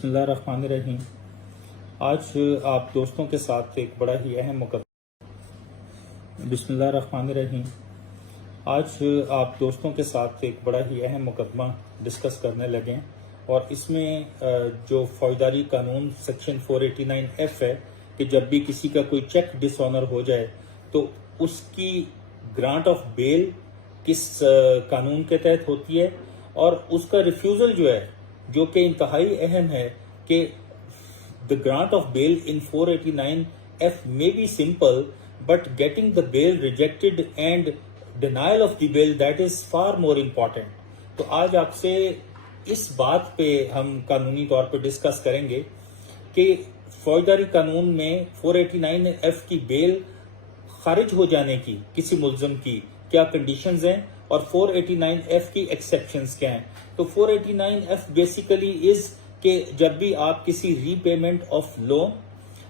بسم اللہ الرحمن الرحیم۔ آج آپ دوستوں کے ساتھ ایک بڑا ہی اہم مقدمہ ڈسکس کرنے لگے ہیں، اور اس میں جو فوجداری قانون سیکشن 489F ہے کہ جب بھی کسی کا کوئی چیک ڈس آنر ہو جائے تو اس کی گرانٹ آف بیل کس قانون کے تحت ہوتی ہے، اور اس کا ریفیوزل جو ہے جو کہ انتہائی اہم ہے کہ the grant of bail in 489F may be simple, but getting the bail rejected and denial of the bail, that is far more important. تو آج آپ سے اس بات پہ ہم قانونی طور پہ ڈسکس کریں گے کہ فوجداری قانون میں 489F کی بیل خارج ہو جانے کی کسی ملزم کی کیا کنڈیشنز ہیں اور 489F کی ایکسیپشنز کیا ہیں۔ تو 489F بیسیکلی از کہ جب بھی آپ کسی ری پیمنٹ آف لون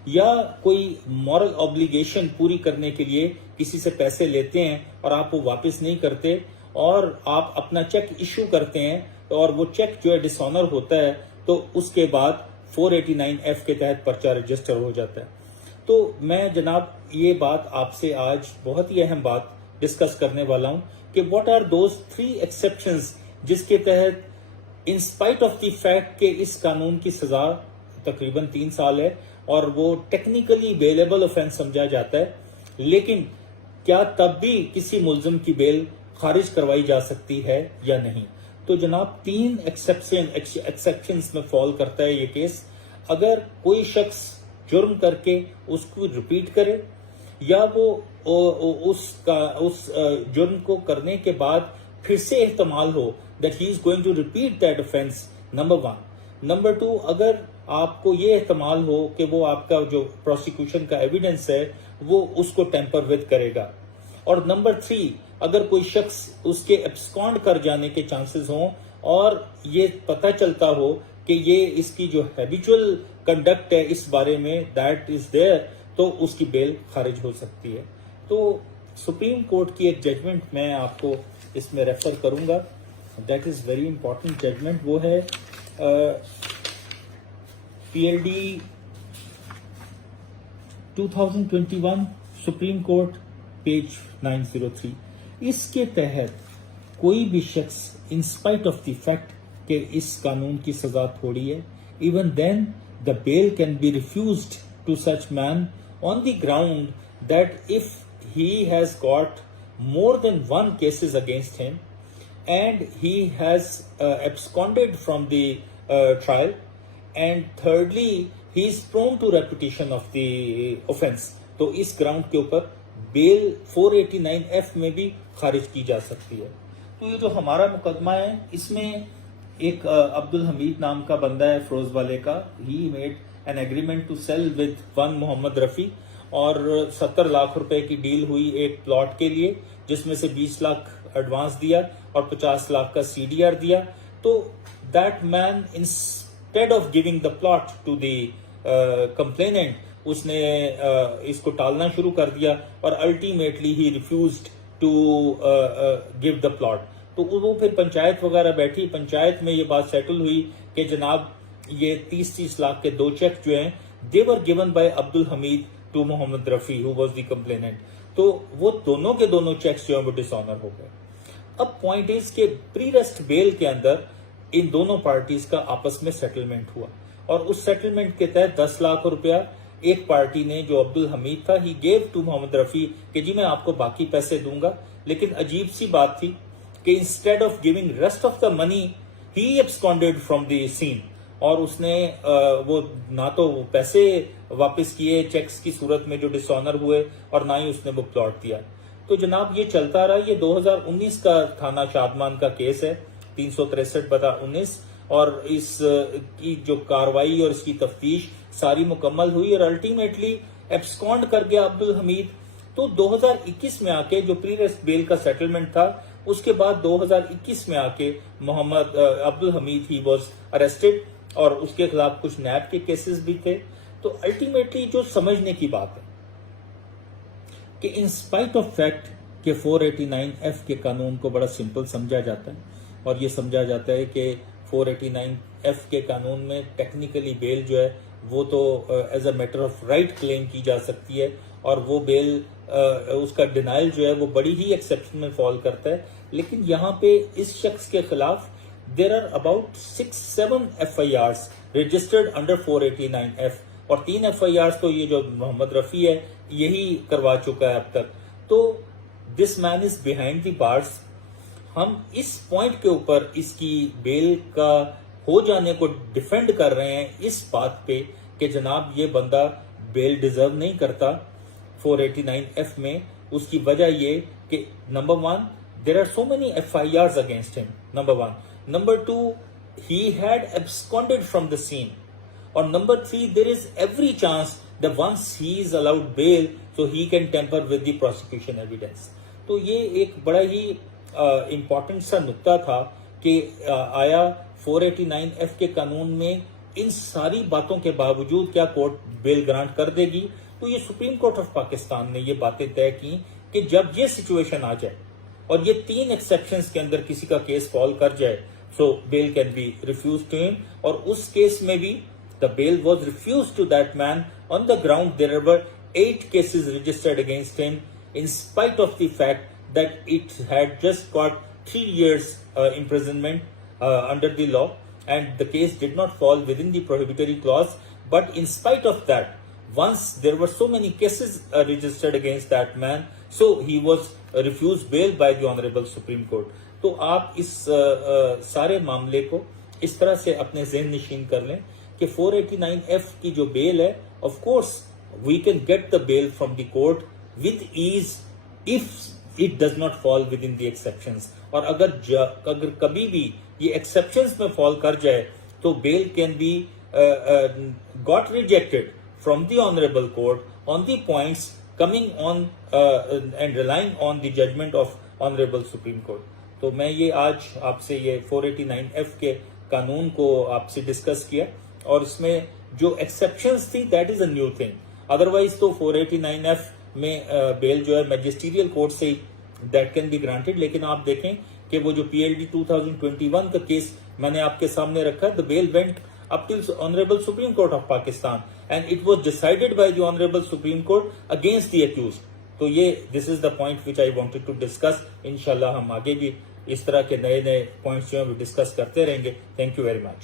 یا کوئی مورل اوبلیگیشن پوری کرنے کے لیے کسی سے پیسے لیتے ہیں اور آپ وہ واپس نہیں کرتے اور آپ اپنا چیک ایشو کرتے ہیں اور وہ چیک جو ہے ڈس آنر ہوتا ہے، تو اس کے بعد 489F کے تحت پرچہ رجسٹر ہو جاتا ہے۔ تو میں جناب یہ بات آپ سے آج بہت ہی اہم بات ڈسکس کرنے والا ہوں کہ واٹ آر دوز 3 ایکسیپشنز جس کے تحت in spite of the fact کہ اس قانون کی سزا تقریباً 3 سال ہے اور وہ ٹیکنیکلی بیلیبل آفینس سمجھا جاتا ہے، لیکن کیا تب بھی کسی ملزم کی بیل خارج کروائی جا سکتی ہے یا نہیں۔ تو جناب 3 ایکسیپشنز میں فال کرتا ہے یہ کیس۔ اگر کوئی شخص جرم کر کے اس کو ریپیٹ کرے یا وہ اس جرم کو کرنے کے بعد پھر سے احتمال ہو that he is going to repeat that offense، number 1۔ Number 2، اگر آپ کو یہ احتمال ہو کہ وہ آپ کا جو پروسیکیوشن کا ایویڈنس ہے وہ اس کو ٹیمپر ود کرے گا، اور نمبر 3، اگر کوئی شخص اس کے ایبسکونڈ کر جانے کے چانسز ہوں اور یہ پتہ چلتا ہو کہ یہ اس کی جو ہیبیچول کنڈکٹ ہے اس بارے میں دیٹ از دیئر، تو اس کی بیل خارج ہو سکتی ہے۔ تو سپریم کورٹ کی ایک ججمنٹ میں آپ کو اس میں ریفر کروں گا، that is very important judgment, وہ ہے PLD 2021 سپریم کورٹ پیج 903۔ اس کے تحت کوئی بھی شخص انسپائٹ آف دی فیکٹ کہ اس قانون کی سزا تھوڑی ہے، even then the bail can be refused to such man on the ground that if he has got more than 1 cases against him and he has absconded from the trial, and thirdly he is prone to repetition of the offense، تو اس ground کے اوپر بیل 489F میں بھی خارج کی جا سکتی ہے۔ تو یہ جو ہمارا مقدمہ ہے اس میں ایک عبد الحمید نام کا بندہ ہے فروز والے کا، he made an agreement to sell with one Muhammad Rafi, اور 70 لاکھ روپے کی ڈیل ہوئی ایک پلاٹ کے لیے جس میں سے 20 لاکھ ایڈوانس دیا اور 50 لاکھ کا CDR دیا۔ تو that man instead of giving the plot to the complainant, اس نے اس کو ٹالنا شروع کر دیا اور الٹیمیٹلی ہی refused to give the plot. تو وہ پھر پنچایت وغیرہ بیٹھی، پنچایت میں یہ بات سیٹل ہوئی کہ جناب یہ 30 لاکھ کے 2 چیک جو ہیں they were given by Abdul Hamid to Muhammad Rafi who was the complainant، تو وہ دونوں کے دونوں چیکس جو ہیں وہ ڈس آنر ہو گئے۔ اب پوائنٹ از کہ پری ریسٹ بیل کے اندر ان دونوں پارٹیز کا آپس میں سیٹلمنٹ ہوا، اور اس سیٹلمنٹ کے تحت 10 لاکھ روپیہ ایک پارٹی نے جو عبد الحمید تھا ہی گیو ٹو محمد رفیع کہ جی میں آپ کو باقی پیسے دوں گا، لیکن عجیب سی بات تھی کہ instead of giving rest of the money ہی ایبسکونڈیڈ فرام دی سین، اور اس نے وہ نہ تو پیسے واپس کیے چیکس کی صورت میں جو ڈس آنر ہوئے اور نہ ہی اس نے وہ پلاٹ دیا۔ تو جناب یہ چلتا رہا، یہ 2019 کا تھانہ شادمان کا کیس ہے 363/19، اور اس کی جو کاروائی اور اس کی تفتیش ساری مکمل ہوئی اور الٹیمیٹلی ایبسکونڈ کر گیا عبد الحمید۔ تو 2021 میں آ کے جو پری ریسٹ بیل کا سیٹلمنٹ تھا، اس کے بعد 2021 میں آ کے محمد عبد الحمید ہی واز اریسٹڈ، اور اس کے خلاف کچھ نیب کے کیسز بھی تھے۔ تو الٹیمیٹلی جو سمجھنے کی بات ہے کہ انسپائٹ آف فیکٹ کہ 489F کے قانون کو بڑا سمپل سمجھا جاتا ہے، اور یہ سمجھا جاتا ہے کہ 489F کے قانون میں ٹیکنیکلی بیل جو ہے وہ تو as a matter of right claim کی جا سکتی ہے، اور وہ بیل اس کا ڈینائل جو ہے وہ بڑی ہی ایکسیپشن میں فال کرتا ہے. لیکن یہاں پہ اس شخص کے خلاف there are about 6-7 FIRs registered under 489F، اور 3 FIRs تو یہ جو محمد رفیع ہے یہی کروا چکا ہے اب تک. تو دس مین از بیہائنڈ دی بارز. ہم اس پوائنٹ کے اوپر اس کی بیل کا ہو جانے کو ڈیفینڈ کر رہے ہیں اس بات پہ کہ جناب یہ بندہ بیل ڈیزرو نہیں کرتا 489F میں. اس کی وجہ یہ کہ number 1 there are so many FIRs against him, number 1. Number 2, he had absconded from the scene. Or number 3, there is every chance that once he is allowed bail, so he can tamper with the prosecution evidence. تو یہ ایک بڑا ہی important سا نقطہ تھا کہ آیا 489F کے قانون میں ان ساری باتوں کے باوجود کیا کورٹ بیل گرانٹ کر دے گی. تو یہ سپریم کورٹ آف پاکستان نے یہ باتیں طے کی کہ جب یہ سچویشن آ جائے اور یہ 3 ایکسیپشنز کے اندر کسی کا کیس فال کر جائے so bail can be refuse to him. اور اس کیس میں بھی the bail was refuse to that man on the ground there were 8 cases registered against him in spite of the fact that it had just got 3 years imprisonment under the law, and the case did not fall within the prohibitory clause. But in spite of that, once there were so many cases registered against that man, so he was refused bail by the Honorable Supreme Court. تو آپ اس سارے معاملے کو اس طرح سے اپنے ذہن نشین کر لیں کہ 489F کی جو بیل ہے of course we can get the bail from the court with ease if it does not fall within the exceptions. اور اگر کبھی بھی یہ ایکسیپشنز میں فال کر جائے تو بیل can be got rejected from the Honorable Court on the points coming on and relying on the judgment of Honorable Supreme Court. تو میں یہ آج آپ سے یہ 489F کے قانون کو آپ سے ڈسکس کیا، اور اس میں جو ایکسیپشنز تھی that is a new thing. Otherwise تو 489F میں بیل جو ہے میجسٹیریل کورٹ سے دیٹ کین بی گرانٹیڈ. لیکن آپ دیکھیں کہ وہ جو PLD 2021 کا کیس میں نے آپ کے سامنے رکھا ہے، the bail went up to the Honorable Supreme Court of Pakistan and it was decided by the Honorable Supreme Court against the accused. تو یہ this is the point which I wanted to discuss. انشاءاللہ ہم آگے بھی اس طرح کے نئے points جو ہیں وہ ڈسکس کرتے رہیں گے. Thank you very much.